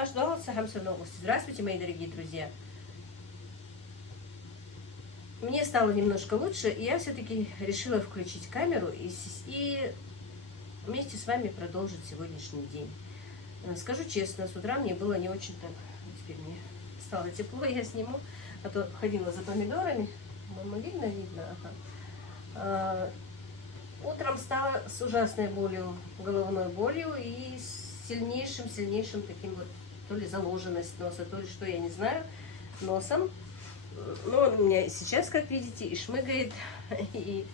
Ваш дом Сахамсовой области. Здравствуйте, мои дорогие друзья. Мне стало немножко лучше, и я все-таки решила включить камеру и вместе с вами продолжить сегодняшний день. Скажу честно, с утра мне было не очень так. Теперь мне стало тепло, я сниму, а то ходила за помидорами. Видно? Ага. Утром стала с ужасной болью, головной болью и с сильнейшим таким вот, то ли заложенность носа, то ли что, я не знаю, носом. Но он у меня сейчас, как видите, и шмыгает, и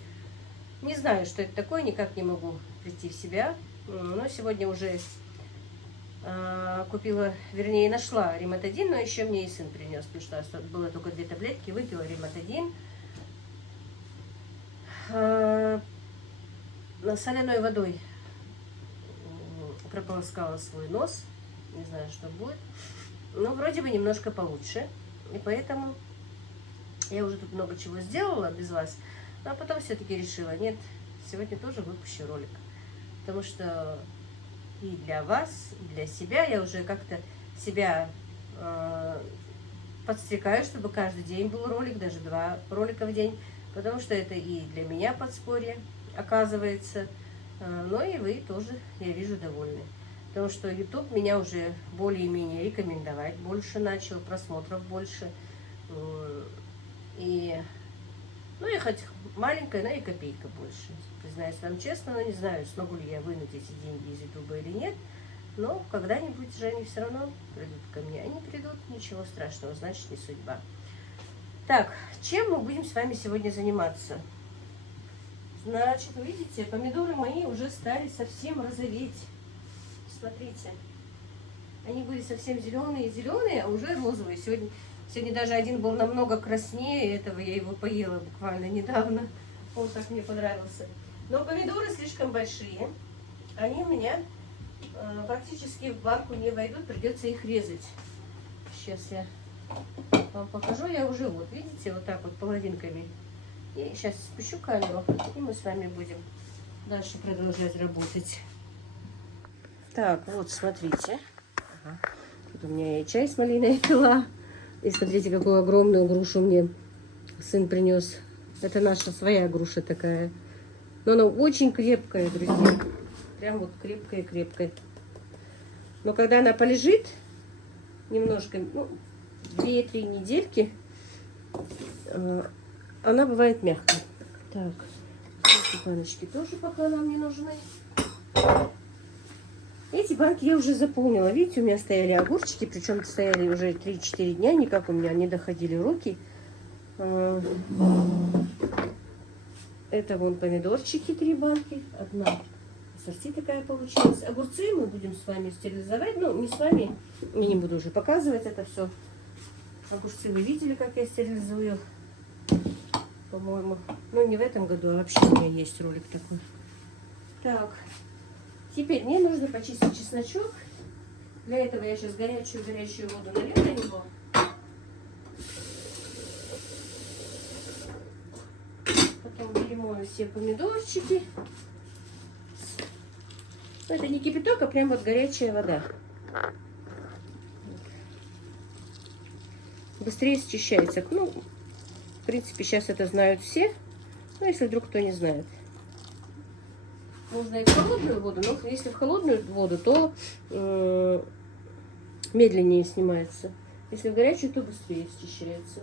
не знаю, что это такое, никак не могу прийти в себя. Но сегодня уже купила, вернее, нашла рематадин, но еще мне и сын принес, потому что было только 2 таблетки, выпила рематадин. Соляной водой прополоскала свой нос, не знаю, что будет, но вроде бы немножко получше, и поэтому я уже тут много чего сделала без вас, а потом все-таки решила, нет, сегодня тоже выпущу ролик, потому что и для вас, и для себя я уже как-то себя подстрекаю, чтобы каждый день был ролик, даже 2 ролика в день, потому что это и для меня подспорье, оказывается, но и вы тоже, я вижу, довольны. Потому что YouTube меня уже более-менее рекомендовать больше начал, просмотров больше. И, ну и хоть маленькая, но и копейка больше. Признаюсь вам честно, но не знаю, смогу ли я вынуть эти деньги из YouTube или нет. Но когда-нибудь же они все равно придут ко мне. Они придут, ничего страшного, значит не судьба. Так, чем мы будем с вами сегодня заниматься? Значит, видите, помидоры мои уже стали совсем розоветь. Смотрите, они были совсем зеленые, а уже розовые. Сегодня даже один был намного краснее этого, я его поела буквально недавно. Он так мне понравился. Но помидоры слишком большие, они у меня практически в банку не войдут, придется их резать. Сейчас я вам покажу, я уже вот, видите, вот так вот половинками. И сейчас спущу камеру, и мы с вами будем дальше продолжать работать. Так, вот, смотрите. Ага. Тут у меня и чай с малиной пила. И смотрите, какую огромную грушу мне сын принес. Это наша своя груша такая. Но она очень крепкая, друзья. Прям вот крепкая. Но когда она полежит немножко, ну, 2-3 недельки, она бывает мягкой. Так, эти баночки тоже пока нам не нужны. Эти банки я уже заполнила. Видите, у меня стояли огурчики, причем стояли уже 3-4 дня, никак у меня не доходили руки. Это вон помидорчики, 3 банки. Одна ассорти такая получилась. Огурцы мы будем с вами стерилизовать. Ну, не с вами, я не буду уже показывать это все. Огурцы вы видели, как я стерилизую. По-моему, ну не в этом году, а вообще у меня есть ролик такой. Так, теперь мне нужно почистить чесночок. Для этого я сейчас горячую воду налью на него. Потом перемою все помидорчики. Это не кипяток, а прям вот горячая вода. Быстрее счищается. Ну, в принципе, сейчас это знают все. Но если вдруг кто не знает. Можно и в холодную воду, но если в холодную воду, то медленнее снимается. Если в горячую, то быстрее счищается.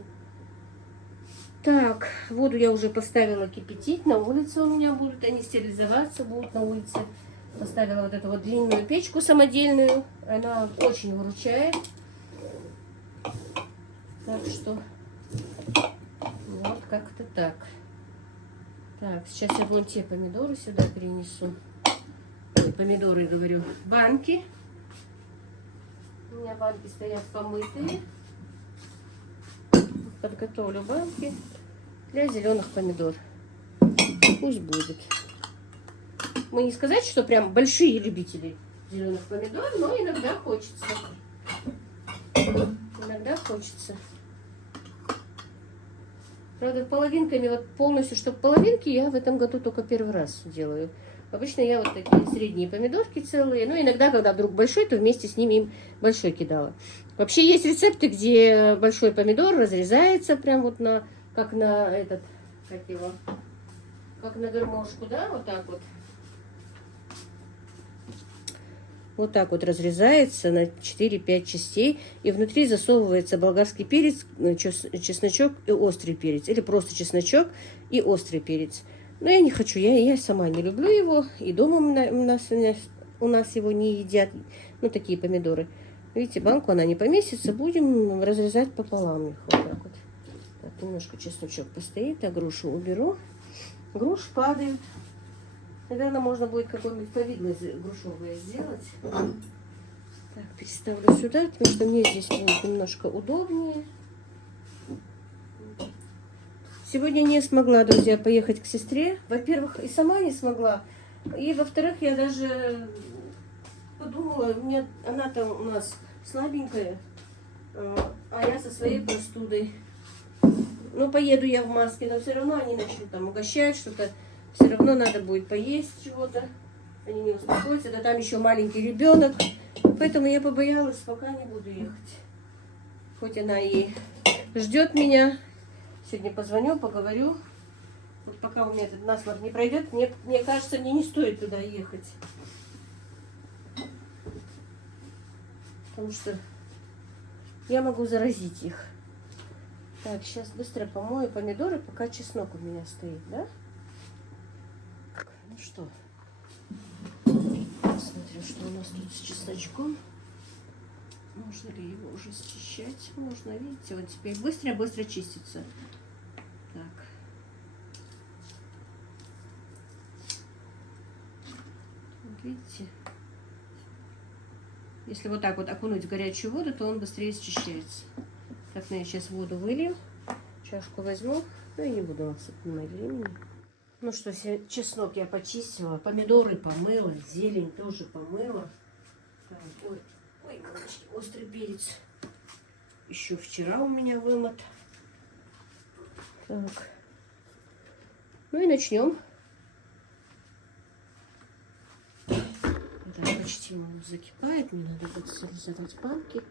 Так, воду я уже поставила кипятить. На улице у меня будут они стерилизоваться, будут на улице. Поставила вот эту вот длинную печку самодельную. Она очень выручает. Так что вот как-то так. Так, сейчас я вон те помидоры сюда перенесу. Ой, помидоры, говорю, банки. У меня банки стоят помытые. Подготовлю банки для зеленых помидор. Пусть будет. Мы не сказать, что прям большие любители зеленых помидор, но иногда хочется. Иногда хочется. Правда, половинками, вот полностью, чтобы половинки, я в этом году только первый раз делаю. Обычно я вот такие средние помидорки целые. Ну, иногда, когда вдруг большой, то вместе с ними им большой кидала. Вообще есть рецепты, где большой помидор разрезается прям вот на, как на этот, как его, как на гармошку, да, вот так вот. Вот так вот разрезается на 4-5 частей. И внутри засовывается болгарский перец, чесночок и острый перец. Или просто чесночок и острый перец. Но я не хочу, я сама не люблю его. И дома у нас его не едят. Ну, такие помидоры. Видите, банку она не поместится. Будем разрезать пополам их. Вот так вот. Так, немножко чесночок постоит. А грушу уберу. Груш падает. Наверное, можно будет какое-нибудь повидло грушевое сделать. Так, переставлю сюда, потому что мне здесь будет немножко удобнее. Сегодня не смогла, друзья, поехать к сестре. Во-первых, и сама не смогла. И, во-вторых, я даже подумала, она-то у нас слабенькая, а я со своей простудой. Ну, поеду я в маске, но все равно они начнут там угощать что-то. Все равно надо будет поесть чего-то. Они не успокоятся. Да там еще маленький ребенок. Поэтому я побоялась, пока не буду ехать. Хоть она и ждет меня. Сегодня позвоню, поговорю. Вот пока у меня этот насморк не пройдет, мне кажется, мне не стоит туда ехать. Потому что я могу заразить их. Так, сейчас быстро помою помидоры, пока чеснок у меня стоит, да? Ну что, посмотрю, что у нас тут с чесночком. Можно ли его уже счищать? Можно, видите, вот теперь быстро-быстро чистится. Так. Вот видите? Если вот так вот окунуть в горячую воду, то он быстрее счищается. Так, ну я сейчас воду вылью, чашку возьму, ну и не буду вас отнимать времени. Ну что, чеснок я почистила, помидоры помыла, зелень тоже помыла. Так, ой, мамочки, острый перец. Еще вчера у меня вымот. Так. Ну и начнем. Это почти закипает, мне надо будет срезать банки.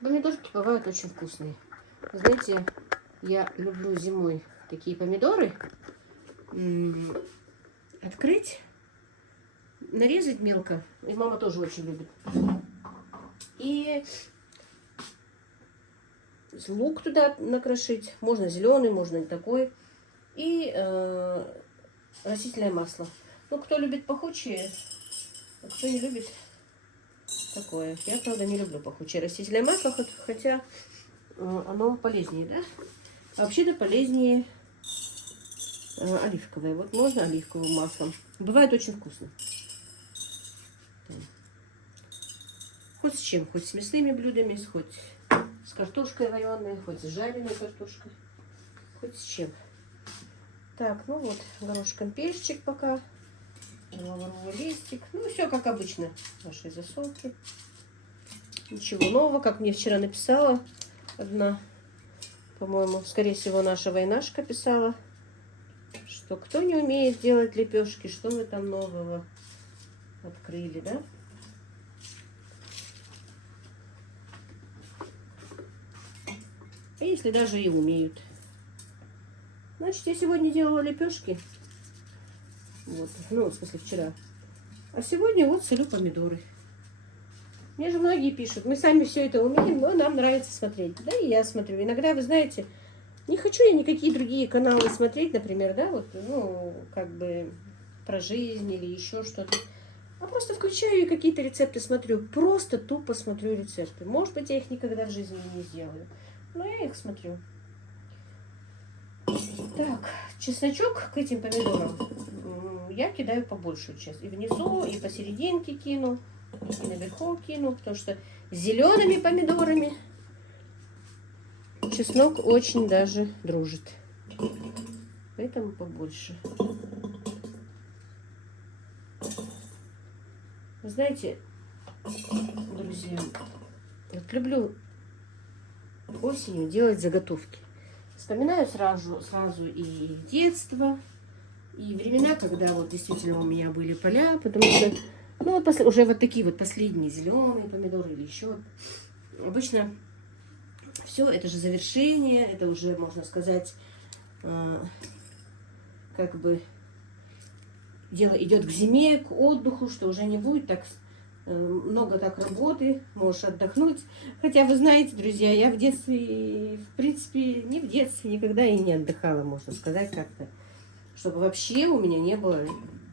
Помидорки бывают очень вкусные. Знаете, я люблю зимой такие помидоры открыть, нарезать мелко. И мама тоже очень любит. И лук туда накрошить. Можно зеленый, можно и такой. И растительное масло. Ну, кто любит пахучее, а кто не любит такое. Я, правда, не люблю пахучее растительное масло, хотя оно полезнее, да? А вообще-то полезнее оливковое. Вот можно оливковым маслом. Бывает очень вкусно. Хоть с чем, хоть с мясными блюдами, хоть с картошкой вареной, хоть с жареной картошкой, хоть с чем. Так, ну вот, горошком перчик пока, лавровый листик. Ну, все как обычно в нашей засолке. Ничего нового, как мне вчера написала одна, по-моему, скорее всего, наша войнашка писала, что кто не умеет делать лепешки, что мы там нового открыли, да? А если даже и умеют. Значит, я сегодня делала лепешки. Вот, ну, в смысле, вчера. А сегодня вот солю помидоры. Мне же многие пишут, мы сами все это умеем, но нам нравится смотреть. Да, и я смотрю. Иногда, вы знаете, не хочу я никакие другие каналы смотреть, например, да, вот, ну, как бы про жизнь или еще что-то. А просто включаю и какие-то рецепты смотрю. Просто тупо смотрю рецепты. Может быть, я их никогда в жизни не сделаю. Но я их смотрю. Так, чесночок к этим помидорам я кидаю побольше часть. И внизу, и посерединке кину, и наверху кину, потому что с зелеными помидорами чеснок очень даже дружит. Поэтому побольше. Вы знаете, друзья, вот люблю осенью делать заготовки. Вспоминаю сразу и детство, И времена, когда вот действительно у меня были поля, потому что, ну, вот уже вот такие вот последние зеленые помидоры или еще. Обычно все, это же завершение, это уже, можно сказать, как бы дело идет к зиме, к отдыху, что уже не будет так много так работы, можешь отдохнуть. Хотя вы знаете, друзья, я в детстве, в принципе, не в детстве, никогда и не отдыхала, можно сказать, как-то. Чтобы вообще у меня не было,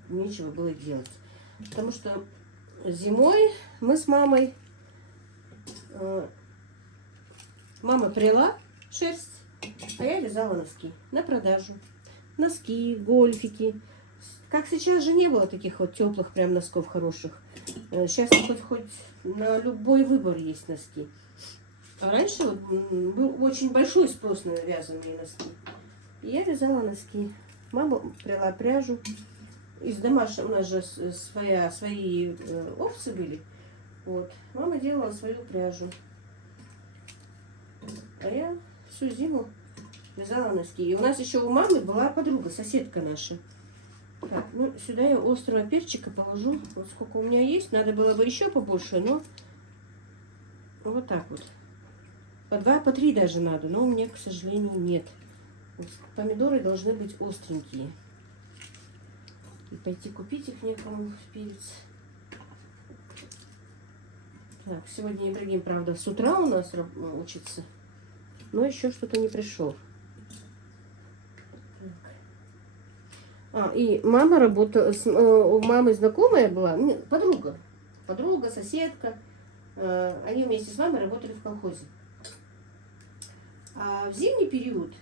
нечего было делать. Потому что зимой мы с мамой, мама пряла шерсть, а я вязала носки на продажу. Носки, гольфики. Как сейчас же не было таких вот теплых прям носков хороших. Сейчас хоть на любой выбор есть носки. А раньше вот был очень большой спрос на вязаные носки. И я вязала носки. Мама пряла пряжу. Из домашнего, у нас же свои овцы были. Вот. Мама делала свою пряжу. А я всю зиму вязала носки. И у нас еще у мамы была подруга, соседка наша. Так, ну сюда я острого перчика положу. Вот сколько у меня есть. Надо было бы еще побольше, но вот так вот. По 2, по 3 даже надо, но у меня, к сожалению, нет. Вот помидоры должны быть остренькие. И пойти купить их некому, перец. Так, сегодня Ибрагим, правда, с утра у нас учится, но еще что-то не пришел. И мама работала, у мамы знакомая была, подруга, соседка. Они вместе с мамой работали в колхозе. А в зимний период,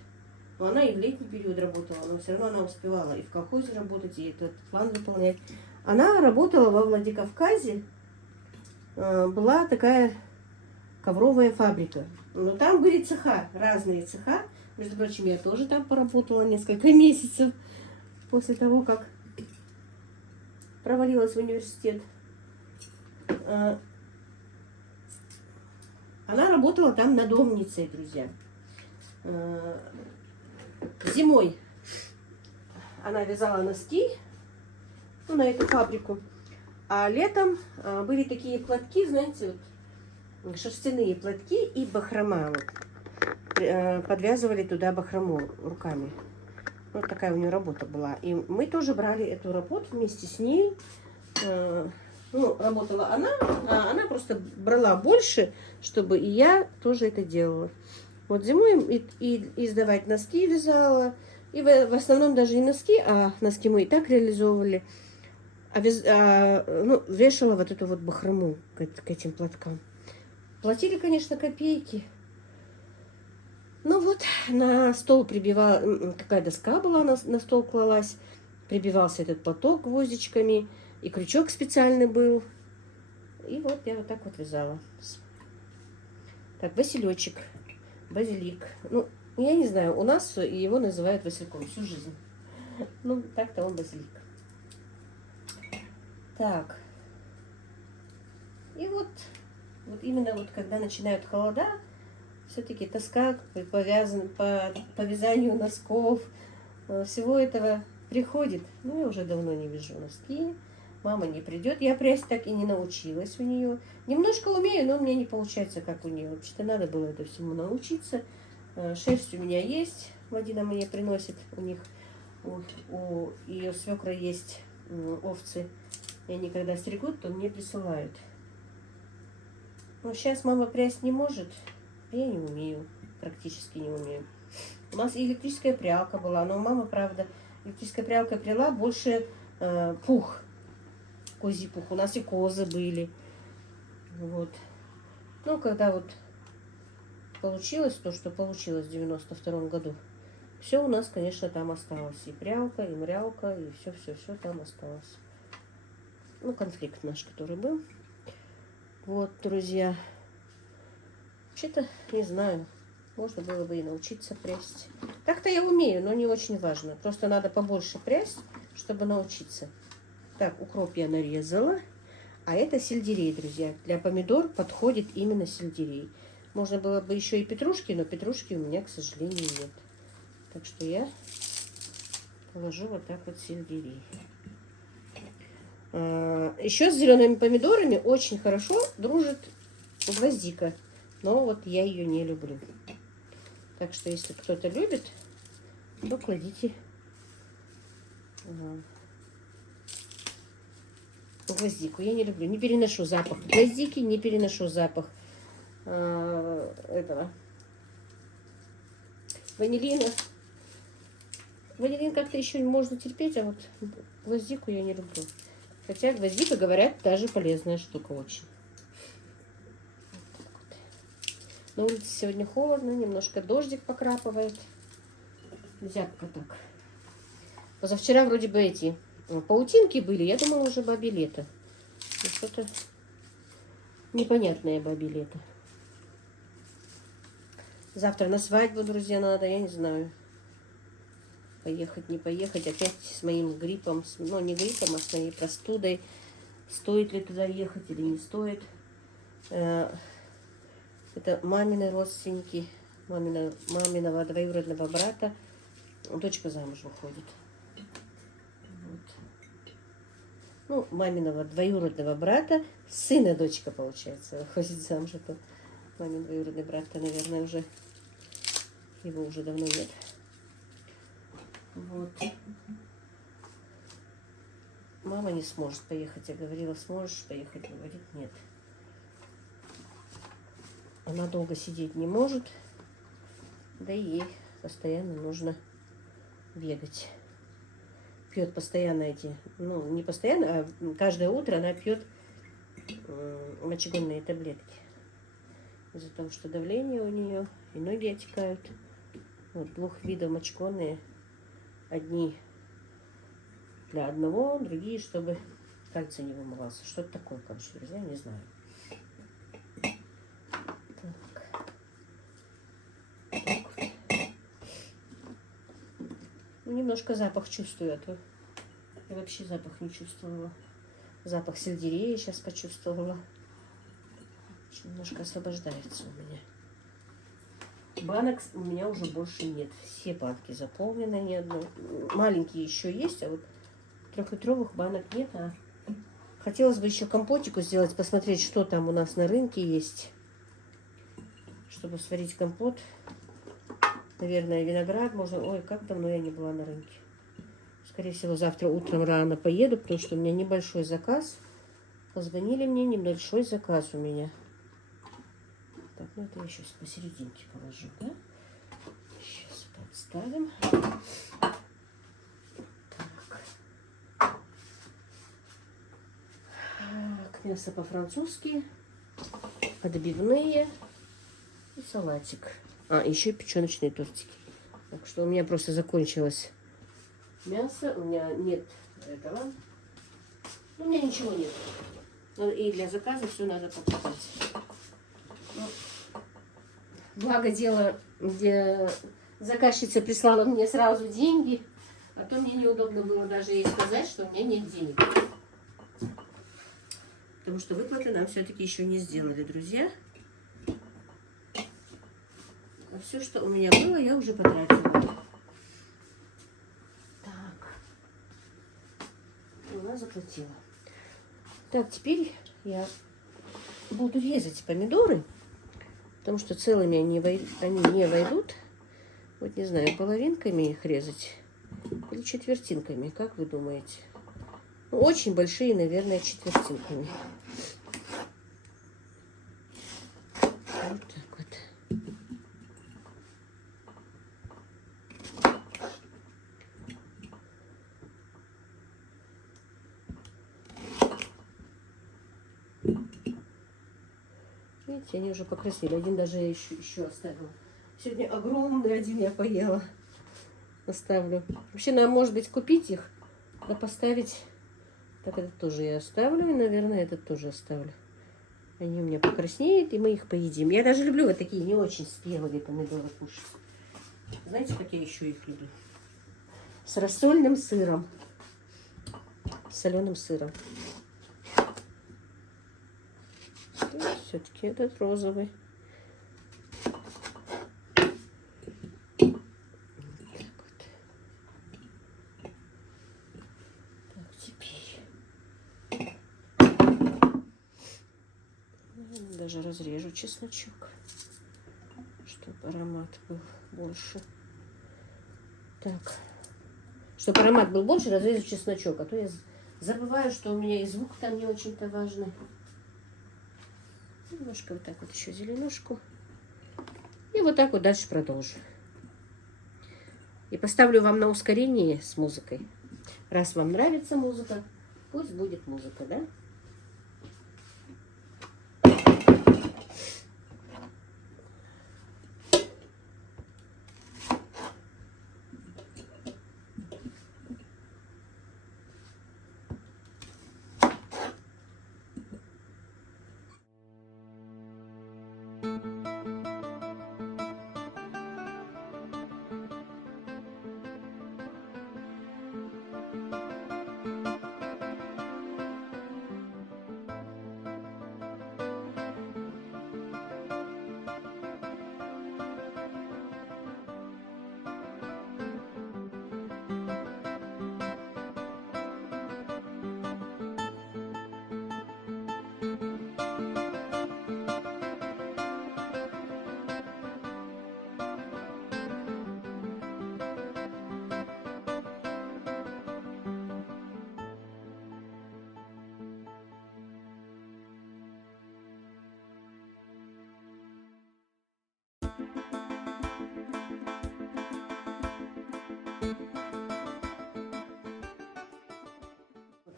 она и в летний период работала, но все равно она успевала и в колхозе работать, и этот план выполнять. Она работала во Владикавказе, была такая ковровая фабрика. Но там были цеха, разные цеха. Между прочим, я тоже там поработала несколько месяцев после того, как провалилась в университет. Она работала там надомницей, друзья. Зимой она вязала носки, ну, на эту фабрику. А летом были такие платки, знаете, вот, шерстяные платки и бахрома. Вот, подвязывали туда бахрому руками. Вот такая у нее работа была. И мы тоже брали эту работу вместе с ней. Ну, работала она, а она просто брала больше, чтобы и я тоже это делала. Вот зимой и сдавать носки вязала. И в основном даже не носки, а носки мы и так реализовывали. Ну, вешала вот эту вот бахрому к этим платкам. Платили, конечно, копейки. Ну вот, на стол прибивала, такая доска была, на стол клалась. Прибивался этот платок гвоздичками. И крючок специальный был. И вот я вот так вот вязала. Так, василечек. Базилик. Ну, я не знаю, у нас его называют васильком всю жизнь. Ну, так-то он базилик. Так. И вот именно вот когда начинают холода, все-таки тоска по вязанию носков, всего этого приходит. Ну, я уже давно не вяжу носки. Мама не придет. Я прясть так и не научилась у нее. Немножко умею, но у меня не получается, как у нее. Вообще-то надо было это всему научиться. Шерсть у меня есть. Вадина мне приносит. У них, у ее свекра есть овцы. И они когда стригут, то мне присылают. Но сейчас мама прясть не может. А я не умею. Практически не умею. У нас электрическая прялка была. Но мама, правда, электрическая прялка пряла больше пух. Козий пух. У нас и козы были. Вот. Ну, когда вот получилось то, что получилось в 92-м году, все у нас, конечно, там осталось. И прялка, и мрялка, и все там осталось. Ну, конфликт наш, который был. Вот, друзья. Вообще-то, не знаю, можно было бы и научиться прясть. Так-то я умею, но не очень важно. Просто надо побольше прясть, чтобы научиться. Так, укроп я нарезала. А это сельдерей, друзья. Для помидор подходит именно сельдерей. Можно было бы еще и петрушки, но петрушки у меня, к сожалению, нет. Так что я положу вот так вот сельдерей. Еще с зелеными помидорами очень хорошо дружит гвоздика. Но вот я ее не люблю. Так что, если кто-то любит, то кладите гвоздику. Я не люблю, не переношу запах гвоздики, не переношу запах этого ванилина. Ванилин как-то еще можно терпеть, а вот гвоздику я не люблю. Хотя гвоздика, говорят, даже полезная штука очень. На улице сегодня холодно, немножко дождик покрапывает. Зябко так. Позавчера вроде бы эти паутинки были. Я думала, уже бабье лето. Что-то непонятное бабье лето. Завтра на свадьбу, друзья, надо, я не знаю. Поехать, не поехать. Опять с моим гриппом. Ну, не гриппом, а с моей простудой. Стоит ли туда ехать или не стоит. Это мамины родственники, маминого двоюродного брата. Дочка замуж выходит. Вот. Ну, маминого двоюродного брата, сына дочка, получается, выходит замуж. Это мамин двоюродный брат-то, наверное, уже, его уже давно нет. Вот. Мама не сможет поехать. Я говорила, сможешь поехать? Говорит, нет. Она долго сидеть не может, да и ей постоянно нужно бегать. Пьет постоянно эти, ну не постоянно, а каждое утро она пьет мочегонные таблетки. Из-за того, что давление у нее и ноги отекают. Вот 2 видов мочегонные. Одни для одного, другие, чтобы кальций не вымывался. Что-то такое, короче, друзья, не знаю. Ну, немножко запах чувствую, а то я вообще запах не чувствовала. Запах сельдерея сейчас почувствовала. Немножко освобождается у меня. Банок у меня уже больше нет. Все банки заполнены, ни одной. Маленькие еще есть, а вот 3-литровых банок нет. А хотелось бы еще компотику сделать, посмотреть, что там у нас на рынке есть. Чтобы сварить компот. Наверное, виноград можно. Ой, как давно я не была на рынке. Скорее всего, завтра утром рано поеду, потому что у меня небольшой заказ. Позвонили мне, небольшой заказ у меня. Так, ну это я сейчас посерединке положу, да? Сейчас подставим. Так, мясо по-французски, отбивные и салатик. А, еще печеночные тортики. Так что у меня просто закончилось мясо. У меня нет этого. У меня ничего нет. И для заказа все надо покупать. Ну, благо дело, где заказчица прислала мне сразу деньги, а то мне неудобно было даже ей сказать, что у меня нет денег. Потому что выплаты нам все-таки еще не сделали, друзья. А все, что у меня было, я уже потратила. Так. Она заплатила. Так, теперь я буду резать помидоры. Потому что целыми они не войдут. Вот не знаю, половинками их резать или четвертинками, как вы думаете? Ну, очень большие, наверное, четвертинками. Вот так вот. Видите, они уже покраснели. Один даже еще оставила. Сегодня огромный один я поела. Оставлю. Вообще, надо, может быть, купить их, да поставить. Так, этот тоже я оставлю. И, наверное, этот тоже оставлю. Они у меня покраснеют, и мы их поедим. Я даже люблю вот такие не очень спелые помидоры кушать. Знаете, как я еще их люблю? С рассольным сыром. С соленым сыром. Все-таки этот розовый. Вот так вот. Даже разрежу чесночок, чтобы аромат был больше. Так. Чтобы аромат был больше, разрежу чесночок. А то я забываю, что у меня и звук там не очень-то важный. Немножко вот так вот еще зеленушку. И вот так вот дальше продолжу. И поставлю вам на ускорение с музыкой. Раз вам нравится музыка, пусть будет музыка, да?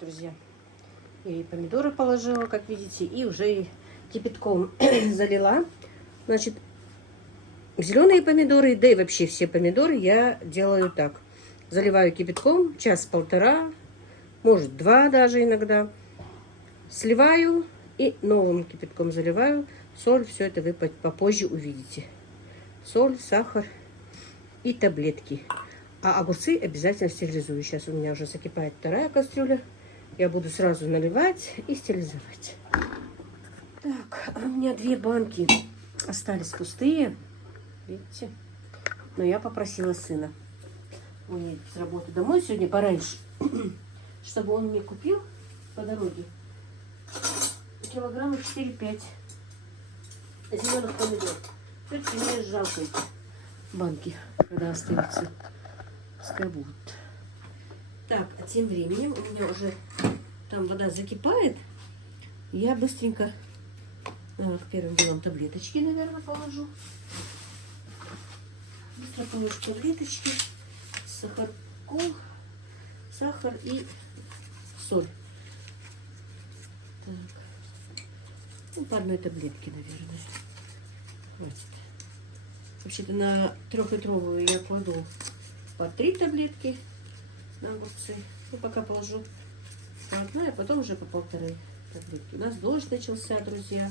Друзья, и помидоры положила, как видите, и уже кипятком залила. Значит, зеленые помидоры, да и вообще все помидоры я делаю так. Заливаю кипятком час-полтора, может 2 даже иногда. Сливаю и новым кипятком заливаю. Соль, все это вы попозже увидите. Соль, сахар и таблетки. А огурцы обязательно стерилизую. Сейчас у меня уже закипает вторая кастрюля. Я буду сразу наливать и стерилизовать. Так, а у меня 2 банки остались пустые. Видите? Но я попросила сына. Он едет с работы домой сегодня пораньше, чтобы он мне купил по дороге килограмма 4-5 зеленых помидор. Все-таки мне жалко эти банки, когда остаются. Пускай будут. Так, а тем временем у меня уже там вода закипает. Я быстренько первым делом таблеточки, наверное, положу. Быстро положу таблеточки, сахарку, сахар и соль. Так. Ну, по одной таблетке, наверное. Хватит. Вообще-то на 3-литровую я кладу по 3 таблетки на огурцы. Ну, пока положу по одной, а потом уже по 1,5 таблетки. У нас дождь начался, друзья.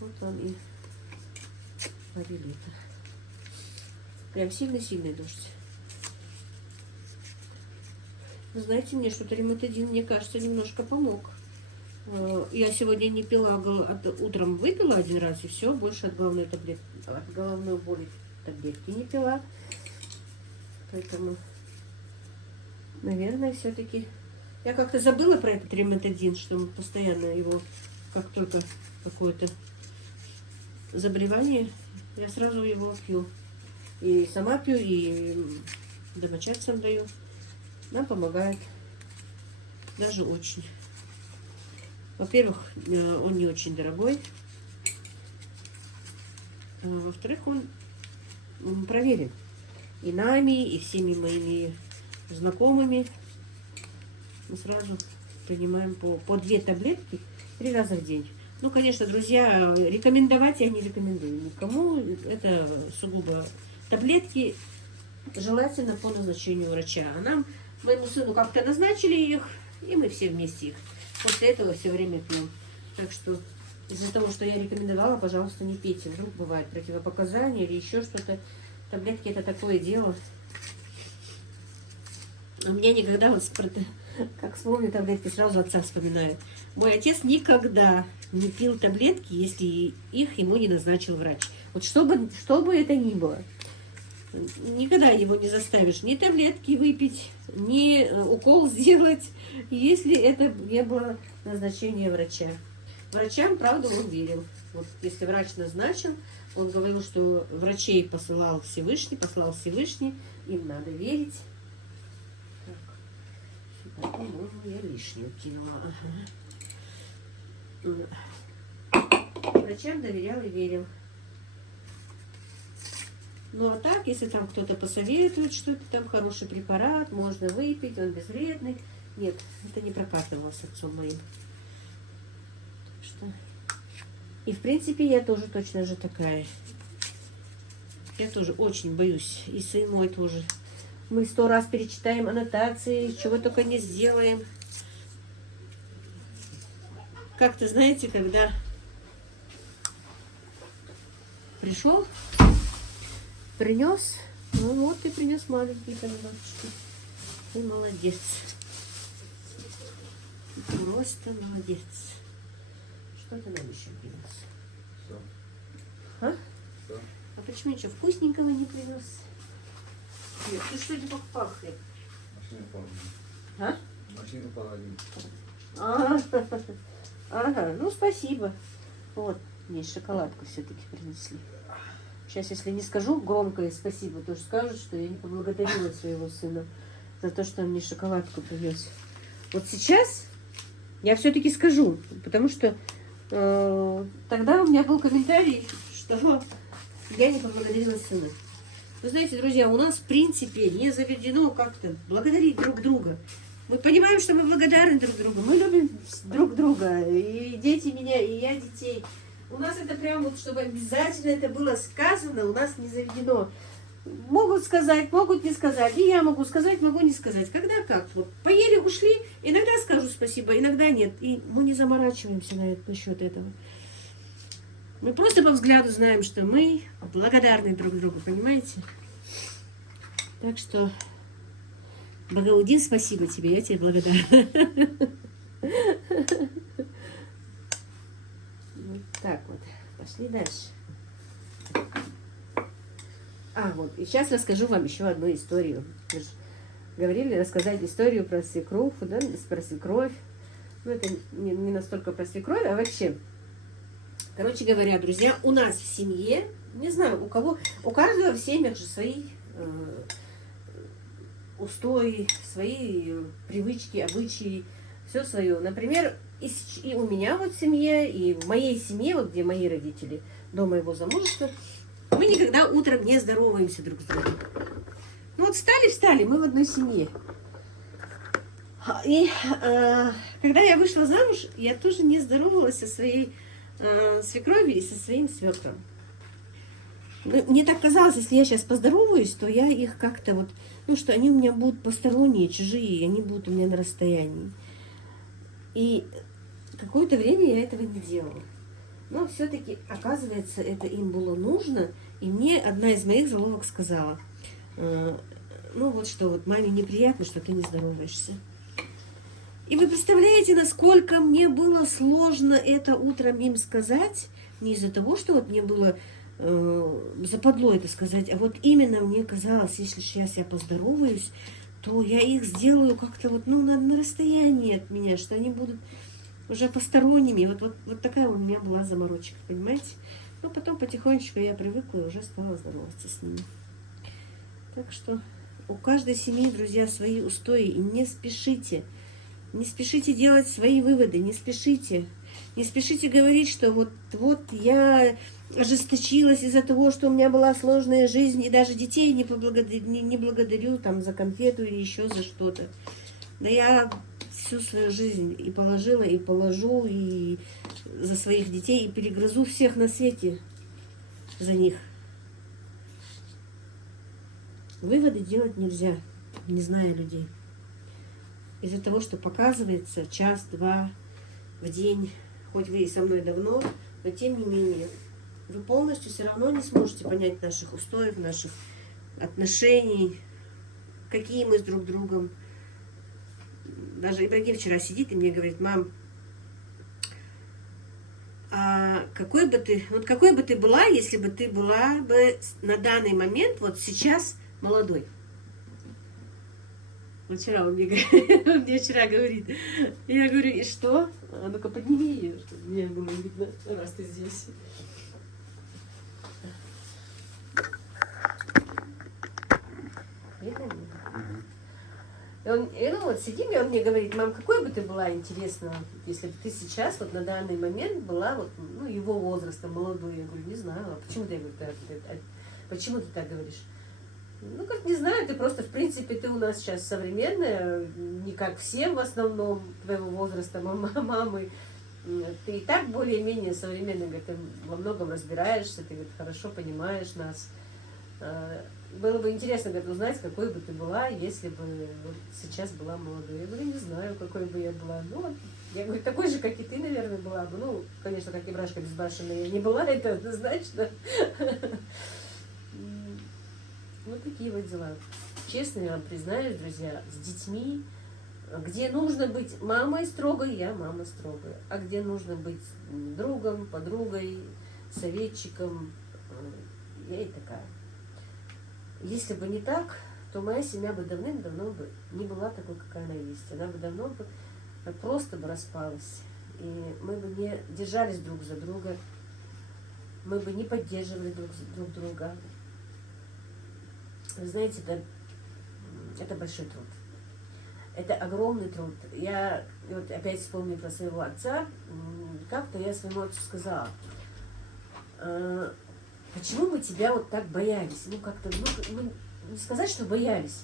Вот вам и повели-то. Прям сильный-сильный дождь. Вы знаете, мне что-то ремонтадин, мне кажется, немножко помог. Я сегодня не пила, утром выпила 1 раз, и все, больше от головной боли таблетки не пила. Поэтому, наверное, все-таки... Я как-то забыла про этот ремонтадин, что мы постоянно его, как только какое-то заболевание, я сразу его пью. И сама пью, и домочадцам даю. Нам помогает. Даже очень. Во-первых, он не очень дорогой. А во-вторых, он проверен. И нами, и всеми моими знакомыми. Мы сразу принимаем по 2 таблетки 3 раза в день. Ну, конечно, друзья, рекомендовать я не рекомендую никому. Это сугубо таблетки, желательно по назначению врача. А нам, моему сыну, как-то назначили их, и мы все вместе их после этого все время пьем. Так что из-за того, что я рекомендовала, пожалуйста, не пейте. Вдруг бывают противопоказания или еще что-то. Таблетки — это такое дело. У меня никогда, вот, как вспомню таблетки, сразу отца вспоминаю. Мой отец никогда не пил таблетки, если их ему не назначил врач. Вот что бы это ни было. Никогда его не заставишь ни таблетки выпить, ни укол сделать, если это не было назначение врача. Врачам, правда, он верил. Вот если врач назначен, он говорил, что врачей послал Всевышний, им надо верить. Так, сюда, по-моему, я лишнюю кинула. Ага. Врачам доверял и верил. Ну а так, если там кто-то посоветует, что это там хороший препарат, можно выпить, он безвредный. Нет, это не прокатывало с отцом моим. Что? И в принципе я тоже точно же такая. Я тоже очень боюсь. И сын мой тоже. Мы 100 раз перечитаем аннотации, чего только не сделаем. Как-то, знаете, когда пришел, принес, ну вот ты принес маленькие помидорчики. Ты молодец. Ты просто молодец. Что ты нам еще принес? Все. А? Все. А почему ничего вкусненького не принес? Нет, ты что не покупал хлеб? Машину положим. А? Машину положим. Ага, ну спасибо. Вот, мне шоколадку все-таки принесли. Сейчас, если не скажу громкое спасибо, то скажут, что я не поблагодарила своего сына за то, что он мне шоколадку привез. Вот сейчас я все-таки скажу, потому что тогда у меня был комментарий, что я не поблагодарила сына. Вы знаете, друзья, у нас в принципе не заведено как-то благодарить друг друга. Мы понимаем, что мы благодарны друг другу, мы любим друг друга, и дети меня, и я детей. У нас это прям вот, чтобы обязательно это было сказано, у нас не заведено. Могут сказать, могут не сказать, и я могу сказать, могу не сказать. Когда как? Вот поели, ушли, иногда скажу спасибо, иногда нет. И мы не заморачиваемся насчет этого. Мы просто по взгляду знаем, что мы благодарны друг другу, понимаете? Так что, Багаудин, спасибо тебе, я тебе благодарна. Вот так вот, пошли дальше. Вот, и сейчас расскажу вам еще одну историю. Мы же говорили рассказать историю про свекровь, да, про свекровь. Ну, это не настолько про свекровь, а вообще. Короче говоря, друзья, у нас в семье, не знаю, у кого, у каждого в семьях же свои устои, свои привычки, обычаи, все свое. Например, и у меня вот в семье, и в моей семье, вот где мои родители, до моего замужества, мы никогда утром не здороваемся друг с другом. Ну вот встали, мы в одной семье. И когда я вышла замуж, я тоже не здоровалась со своей свекровью и со своим свекром. Мне так казалось, если я сейчас поздороваюсь, то я их как-то вот, ну что они у меня будут посторонние, чужие, и они будут у меня на расстоянии. И какое-то время я этого не делала. Но все-таки, оказывается, это им было нужно. И мне одна из моих заловок сказала, ну вот что, вот маме неприятно, что ты не здороваешься. И вы представляете, насколько мне было сложно это утром им сказать, не из-за того, что вот мне было западло это сказать, а вот именно мне казалось, если сейчас я поздороваюсь, то я их сделаю как-то вот, ну, на расстоянии от меня, что они будут уже посторонними. Вот такая у меня была заморочка, понимаете? Но потом потихонечку я привыкла и уже стала здороваться с ними. Так что у каждой семьи, друзья, свои устои. И не спешите. Не спешите делать свои выводы, не спешите. Не спешите говорить, что вот я ожесточилась из-за того, что у меня была сложная жизнь, и даже детей не благодарю там, за конфету или еще за что-то. Да я всю свою жизнь и положила, и положу, и за своих детей, и перегрызу всех на свете за них. Выводы делать нельзя, не зная людей. Из-за того, что показывается час-два в день, хоть вы и со мной давно, но тем не менее, вы полностью все равно не сможете понять наших устоев, наших отношений, какие мы с друг другом. Даже Ибрагим вчера сидит и мне говорит: мам, а какой бы ты была, если бы ты была бы на данный момент, вот сейчас, молодой? Вчера он мне, говорит, он мне вчера говорит, я говорю, и что? А ну-ка подними ее, чтобы мне было видно, раз ты здесь. Видно? И ну вот сидим, и он мне говорит, мам, какой бы ты была интересна, если бы ты сейчас, вот на данный момент была вот, ну, его возраста, молодой. Я говорю, не знаю, а почему ты, я говорю, почему ты так говоришь? Ну, как не знаю, ты просто, в принципе, ты у нас сейчас современная, не как все в основном твоего возраста, мамы. Ты и так более-менее современная, говорит, ты во многом разбираешься, ты, говорит, хорошо понимаешь нас. Было бы интересно, говорит, узнать, какой бы ты была, если бы вот сейчас была молодой. Я говорю, не знаю, какой бы я была. Ну, вот, я говорю, такой же, как и ты, наверное, была бы. Ну, конечно, как Ибрашка безбашенная я не была, это однозначно. Вот такие вот дела. Честно я вам признаюсь, друзья, с детьми, где нужно быть мамой строгой, я мама строгая. А где нужно быть другом, подругой, советчиком, я и такая. Если бы не так, то моя семья бы давным-давно бы не была такой, какая она есть. Она бы давно бы просто бы распалась. И мы бы не держались друг за друга, мы бы не поддерживали друг друга. Вы знаете, это большой труд. Это огромный труд. Я вот опять вспомню про своего отца. Как-то я своему отцу сказала, почему мы тебя вот так боялись? Ну, как-то, ну, не сказать, что боялись.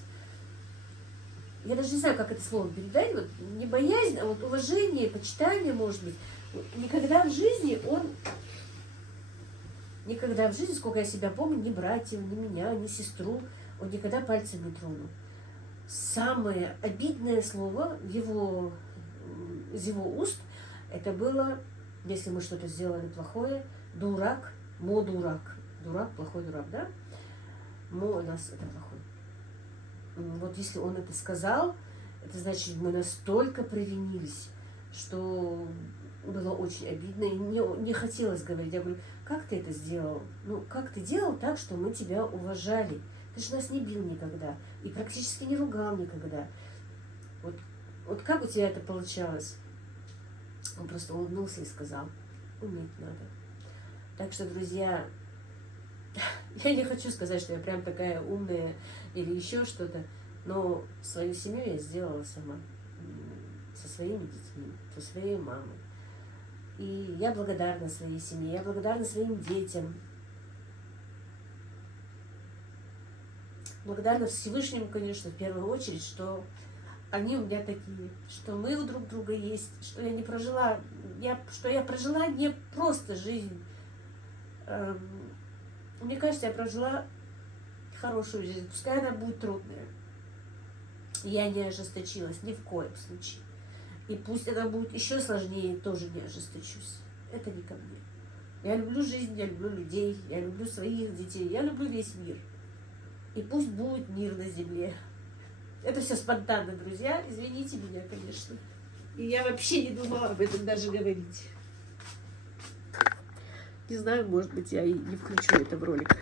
Я даже не знаю, как это слово передать. Вот не боязнь, а вот уважение, почитание, может быть. Никогда в жизни, сколько я себя помню, ни братьев, ни меня, ни сестру, он никогда пальцем не тронул. Самое обидное слово из его уст, это было, если мы что-то сделали плохое, дурак, дурак. Дурак, плохой дурак, да? У нас это плохой. Вот если он это сказал, это значит, мы настолько провинились, что было очень обидно, и не хотелось говорить. Я говорю, как ты это сделал? Ну, как ты делал так, что мы тебя уважали? Ты же нас не бил никогда и практически не ругал никогда. Вот как у тебя это получалось? Он просто улыбнулся и сказал, уметь надо. Так что, друзья, я не хочу сказать, что я прям такая умная или еще что-то, но свою семью я сделала сама, со своими детьми, со своей мамой. И я благодарна своей семье, я благодарна своим детям. Благодарна Всевышнему, конечно, в первую очередь, что они у меня такие, что мы у друг друга есть, что я не прожила, что я прожила не просто жизнь. Мне кажется, я прожила хорошую жизнь, пускай она будет трудная. Я не ожесточилась ни в коем случае. И пусть она будет еще сложнее, тоже не ожесточусь. Это не ко мне. Я люблю жизнь, я люблю людей, я люблю своих детей, я люблю весь мир. И пусть будет мир на земле. Это все спонтанно, друзья. Извините меня, конечно. И я вообще не думала об этом даже говорить. Не знаю, может быть, я и не включу это в ролик.